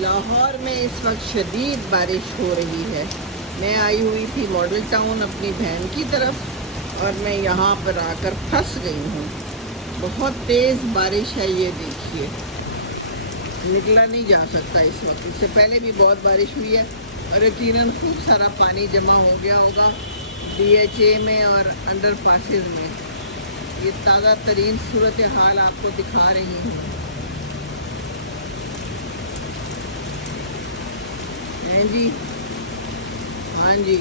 लाहौर में इस वक्त शदीद बारिश हो रही है। मैं आई हुई थी मॉडल टाउन अपनी बहन की तरफ और मैं यहाँ पर आकर फंस गई हूँ। बहुत तेज़ बारिश है, ये देखिए, निकला नहीं जा सकता इस वक्त। इससे पहले भी बहुत बारिश हुई है और यकीनन खूब सारा पानी जमा हो गया होगा DHA में और अंडर पासिस में। ये ताज़ा तरीन सूरत हाल आपको दिखा रही हूँ। हैं जी, हाँ जी।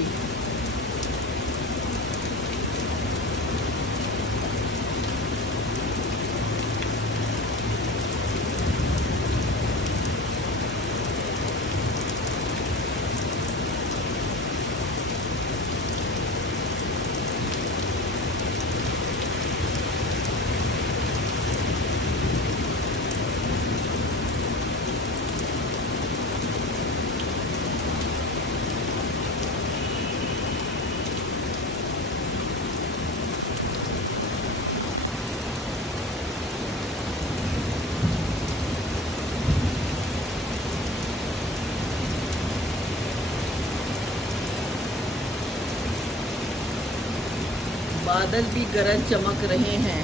बादल भी गरज चमक रहे हैं।